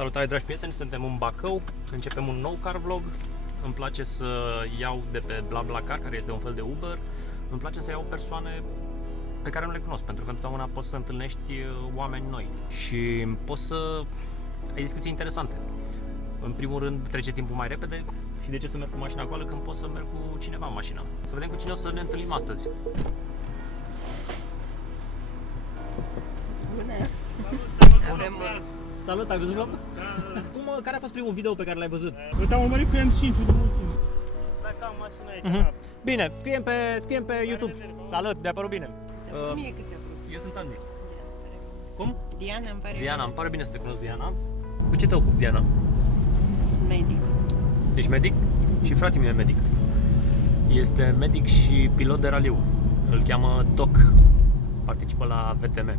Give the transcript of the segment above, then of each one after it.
Salutare dragi prieteni, suntem în Bacău, începem un nou car vlog. Îmi place să iau de pe BlaBlaCar, care este un fel de Uber. Îmi place să iau persoane pe care nu le cunosc, pentru că întotdeauna poți să întâlnești oameni noi și poți să ai discuții interesante. În primul rând trece timpul mai repede și de ce să merg cu mașina goală când pot să merg cu cineva în mașină. Să vedem cu cine o să ne întâlnim astăzi. Bună! Avem... Salut, ai văzut vlogul? Care a fost primul video pe care l-ai văzut? Uite, am urmărit cu M5-ul de mult timp. Dacă am mașina aici, Bine, scriem pe YouTube. Salut, mi-a părut bine. Mie că se apropie. Eu sunt Andy. Cum? Diana, îmi pare Diana, îmi pare bine să te cunosc, Diana. Cu ce te ocupi, Diana? Sunt medic. Ești medic? Și fratele meu e medic. Este medic și pilot de raliu. Îl cheamă Doc. Participă la VTM.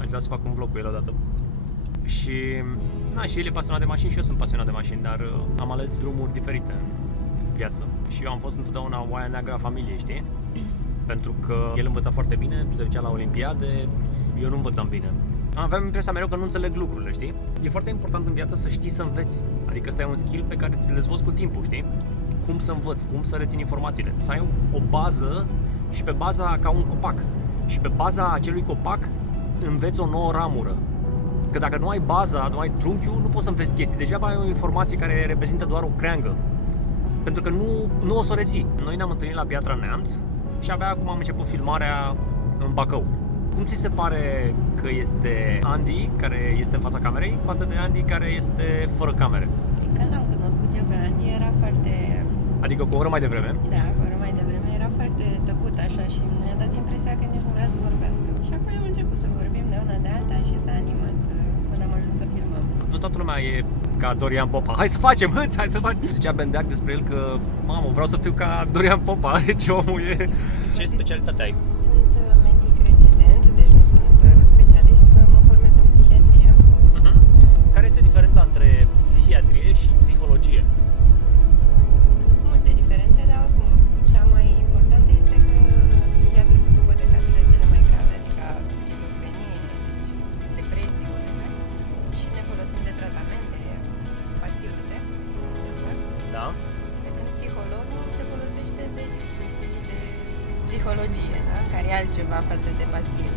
Aș vrea să fac un vlog cu el odată. Și el e pasionat de mașini și eu sunt pasionat de mașini, dar am ales drumuri diferite în viață. Și eu am fost întotdeauna oaia neagră a familiei, știi? Pentru că el învăța foarte bine, se ducea la olimpiade, eu nu învățam bine. Aveam impresia mereu că nu înțeleg lucrurile, știi? E foarte important în viață să știi să înveți. Adică ăsta e un skill pe care ți-l dezvolți cu timpul, știi? Cum să învăț, cum să rețin informațiile. Să ai o bază și pe baza ca un copac. Și pe baza acelui copac înveți o nouă ramură. Că dacă nu ai baza, nu ai trunchiul, nu poți să înveți chestii. Degeaba ai o informație care reprezintă doar o creangă. Pentru că nu o să o reții. Noi ne-am întâlnit la Piatra Neamț și abia acum am început filmarea în Bacău. Cum ți se pare că este Andy, care este în fața camerei, față de Andy, care este fără camere? Când l-am cunoscut eu pe Andy, era foarte... Adică cu o oră mai devreme. Da, cu o oră mai devreme, era foarte tăcut așa și mi-a dat impresia că nici nu vrea să vorbească. Și apoi am început să vorbim de una de alta și s-a animat până am ajuns să filmăm. Toată lumea e ca Dorian Popa. Hai să facem, hai să facem. Zicea Bendeac despre el că, mamă, vreau să fiu ca Dorian Popa. Deci omul e... Ce specialitate ai? Sunt medic rezident, deci nu sunt specialist, mă formez în psihiatrie. Care este diferența între psihiatrie și psihologie? Sunt multe diferențe, dar oricum, cea mai importantă este că psihiatrul se ocupă de cazurile cele mai grave, adică schizofrenie, deci depresii, urme, și ne folosim de tratament, de pastiluțe, cum zicem, da? Da. Pe când psihologul se folosește de discuții, de psihologie, da? Care e altceva față de pastile.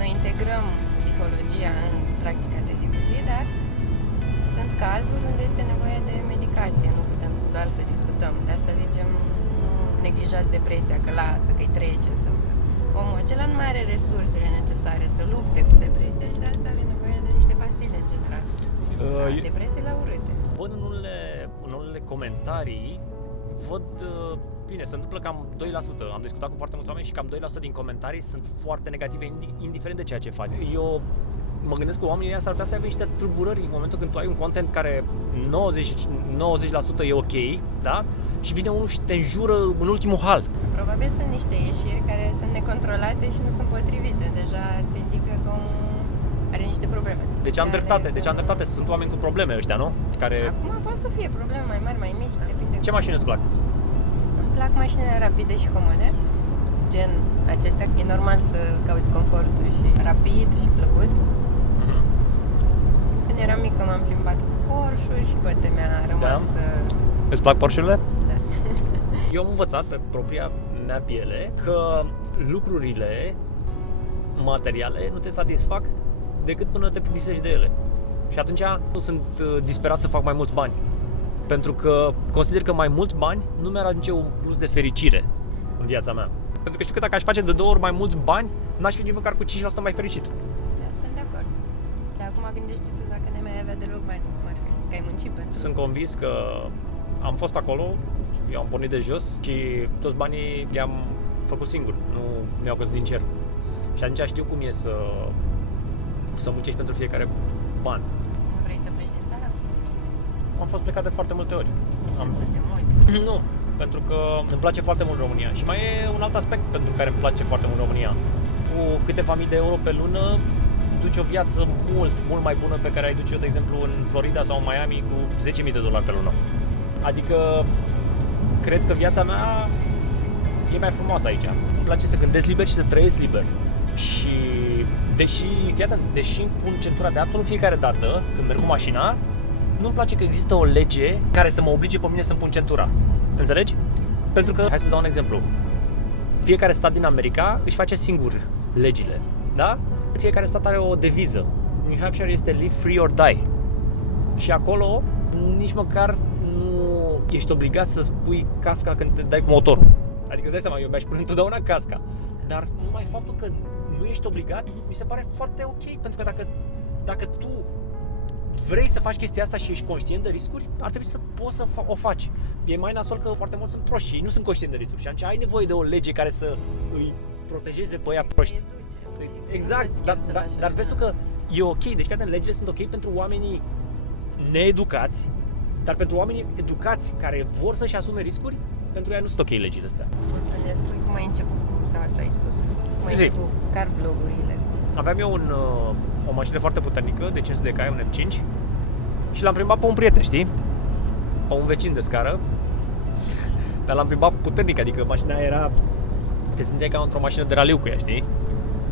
Noi integrăm psihologia în practica de zi cu zi, dar sunt cazuri unde este nevoie de medicație, nu putem doar să discutăm. De asta zicem, nu neglijați depresia, că lasă, că-i trece sau că omul acela nu mai are resursele necesare să lupte cu depresia și de asta are nevoie de niște pastile în general. Depresiile urâte. Văd în unele comentarii, bine, se întâmplă cam 2%. Am discutat cu foarte mulți oameni și cam 2% din comentarii sunt foarte negative, indiferent de ceea ce faci. Eu mă gândesc că oamenii ăia s-ar putea să aibă niște tulburări în momentul când tu ai un content care 90% e ok, da? Și vine unul și te înjură în ultimul hal. Probabil sunt niște ieșiri care sunt necontrolate și nu sunt potrivite. Deja îți indică că omul are niște probleme. Deci am dreptate, sunt oameni cu probleme ăștia, nu? Care... Acum poate să fie probleme mai mari, mai mici, depinde. Ce mașini îți plac? Îmi plac mașinile rapide și comode, gen acestea, e normal să cauți conforturi și rapid și plăcut. Când eram mică m-am plimbat cu Porsche-uri și poate mi-a rămas... Îți plac Porsche-urile? Da. Eu am învățat pe propria mea piele că lucrurile materiale nu te satisfac decât până te plictisești de ele. Și atunci nu sunt disperat să fac mai mulți bani. Pentru că consider că mai mulți bani nu mi-ar aduce un plus de fericire în viața mea. Pentru că știu că dacă aș face de 2 ori mai mulți bani, n-aș fi nici măcar cu 5% mai fericit. Da, sunt de acord. Dar acum gândește tu dacă ne mai avea deloc bani, cum ar fi? Că ai muncit pentru... Sunt convins că am fost acolo, eu am pornit de jos și toți banii i-am făcut singur, nu mi-au căzut din cer. Și atunci știu cum e să muncești pentru fiecare ban. Nu vrei să pleci din țară? Am fost plecat de foarte multe ori. Să te muți. Nu, pentru că îmi place foarte mult România. Și mai e un alt aspect pentru care îmi place foarte mult România. Cu câteva mii de euro pe lună duci o viață mult mai bună pe care ai duce eu, de exemplu, în Florida sau în Miami cu $10.000 pe lună. Adică cred că viața mea e mai frumoasă aici. Îmi place să gândesc liber și să trăiesc liber. Și deși îmi pun centura de absolut fiecare dată când merg cu mașina, nu-mi place că există o lege care să mă oblige pe mine să-mi pun centura. Înțelegi? Pentru că, hai să dau un exemplu. Fiecare stat din America își face singur legile, da? Fiecare stat are o deviză. New Hampshire este live free or die. Și acolo nici măcar nu ești obligat să spui casca când te dai cu motorul. Adică îți dai seama, eu mi-aș pune întotdeauna casca. Dar numai faptul că nu ești obligat, mi se pare foarte ok. Pentru că dacă tu vrei să faci chestia asta și ești conștient de riscuri, ar trebui să poți să o faci. E mai nasol că foarte mulți sunt proști și nu sunt conștienți de riscuri. Și atunci ai nevoie de o lege care să îi protejeze pe ăia proști. Exact, dar vezi tu că e ok. Deci, fiate, legile sunt ok pentru oamenii needucați, dar pentru oamenii educați care vor să-și asume riscuri, pentru ei nu sunt ok legile astea. O să ne spui cum ai început sau asta ai spus? Cum ai început car vlogurile? Aveam eu o mașină foarte puternică, de 500 de cai, un M5, și l-am plimbat pe un prieten, știi? Pe un vecin de scară. Dar l-am plimbat puternic, adică mașina era... Te simțeai ca într-o mașină de raliu cu ea, știi?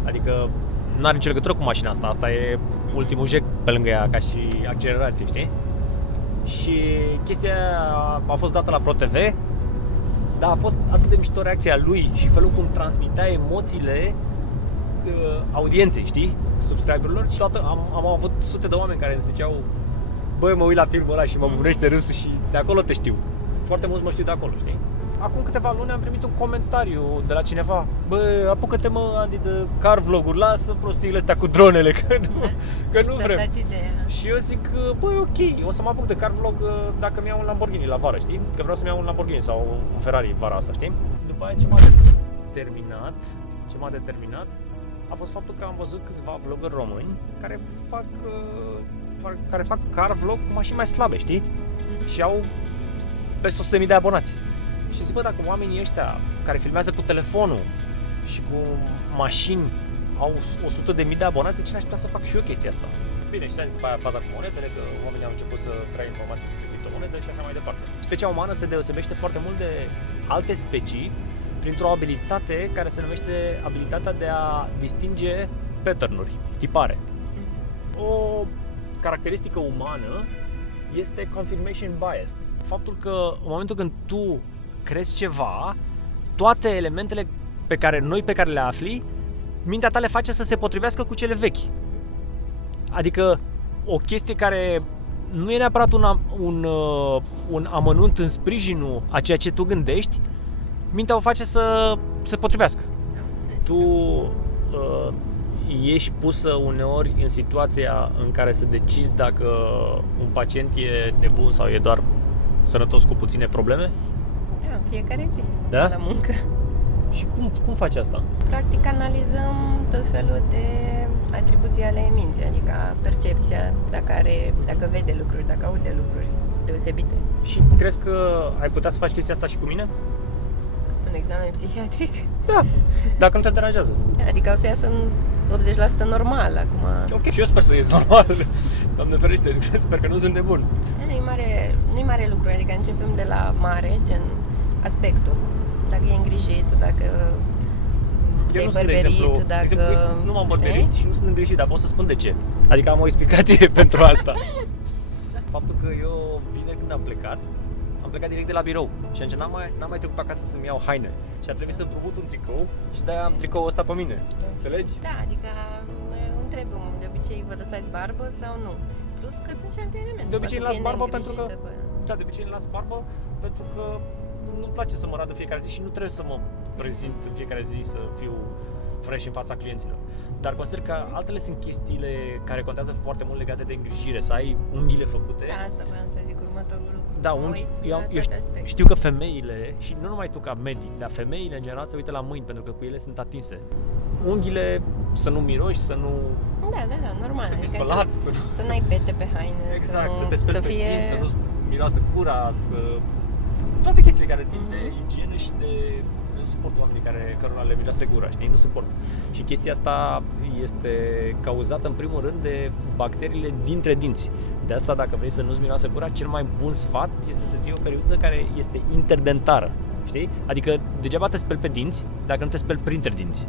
Adică nu are nicio legătură cu mașina asta. Asta e ultimul jec pe lângă ea, ca și accelerație, știi? Și chestia a fost dată la ProTV. Dar a fost atât de mișto reacția lui și felul cum transmitea emoțiile audienței, știi? Subscriberilor. Și am avut sute de oameni care îmi ziceau: băi, mă uit la filmul ăla și mă bucurește râsul și de acolo te știu. Foarte mulți mă știu de acolo, știi? Acum câteva luni am primit un comentariu de la cineva: bă, apucă-te, mă, Andy, de car vlog-uri, lasă prostiile astea cu dronele, că nu vrem. Și eu zic: băi, ok, o să mă apuc de car vlog dacă mi-iau un Lamborghini la vară, știi? Că vreau să-mi iau un Lamborghini sau un Ferrari vara asta, știi? După aia ce m-a determinat a fost faptul că am văzut câțiva vloggeri români care fac car vlog cu mașini mai slabe, știi? Și au peste 100.000 de abonați. Și zic: bă, dacă oamenii ăștia care filmează cu telefonul și cu mașini au 100.000 de abonați, de ce n-aș putea să fac și eu chestia asta? Bine, și după aia faza cu monedele, că oamenii au început să trăie informații despre criptomonedă și așa mai departe. Specia umană se deosebește foarte mult de alte specii printr-o abilitate care se numește abilitatea de a distinge pattern-uri, tipare. O caracteristică umană este confirmation bias. Faptul că în momentul când tu crezi ceva, toate elementele pe care le afli, mintea ta le face să se potrivească cu cele vechi. Adică o chestie care nu e neapărat un amănunt în sprijinul a ceea ce tu gândești, mintea o face să se potrivească. Tu ești pusă uneori în situația în care să decizi dacă un pacient e nebun sau e doar sănătos cu puține probleme? Da, în fiecare zi, da? La muncă. Și cum faci asta? Practic analizăm tot felul de atribuții ale minții, adică percepția, dacă vede lucruri, dacă aude lucruri deosebite. Și crezi că ai putea să faci chestia asta și cu mine? Un examen psihiatric? Da, dacă nu te deranjează. Adică o să iasă în 80% normal acum. Ok, și eu sper să ies normal. Doamne ferește, sper că nu sunt nebun. Nu-i mare lucru, adică începem de la mare, gen aspectul. Dacă e îngrijit, dacă te-ai bărberit, dacă... Exemplu, nu m-am bărberit și nu sunt îngrijit, dar pot să spun de ce. Adică am o explicație pentru asta. Faptul că eu vineri când am plecat direct de la birou și atunci n-am mai trecut pe acasă să-mi iau haine și a trebuit să împrumut un tricou și de-aia am tricoul ăsta pe mine. Înțelegi? Da, adică întrebăm de obicei vă lăsați barbă sau nu. Plus că sunt și alte elemente. De obicei îmi las barbă pentru că... Da, de obicei îmi las barbă pentru că nu-mi place să mă radă fiecare zi și nu trebuie să mă prezint în fiecare zi să fiu fresh în fața clienților. Dar consider că altele sunt chestiile care contează foarte mult legate de îngrijire, să ai unghiile făcute. Da, asta vreau să zic următorul lucru. Da, eu știu că femeile, și nu numai tu ca medic, dar femeile în general se uită la mâini pentru că cu ele sunt atinse. Unghiile să nu miroși, să nu... Da, normal. Să fii spălat, să n-ai pete pe haine. Exact, să te speli pe dinți, să nu miroasă cura, toate chestiile care țin de igienă și de... Nu suport oamenii cărora le miroase gura, știi? Nu suport. Și chestia asta este cauzată în primul rând de bacteriile dintre dinți. De asta, dacă vrei să nu-ți miroase gura, cel mai bun sfat este să-ți iei o periuță care este interdentară, știi? Adică degeaba te speli pe dinți dacă nu te speli printre dinți.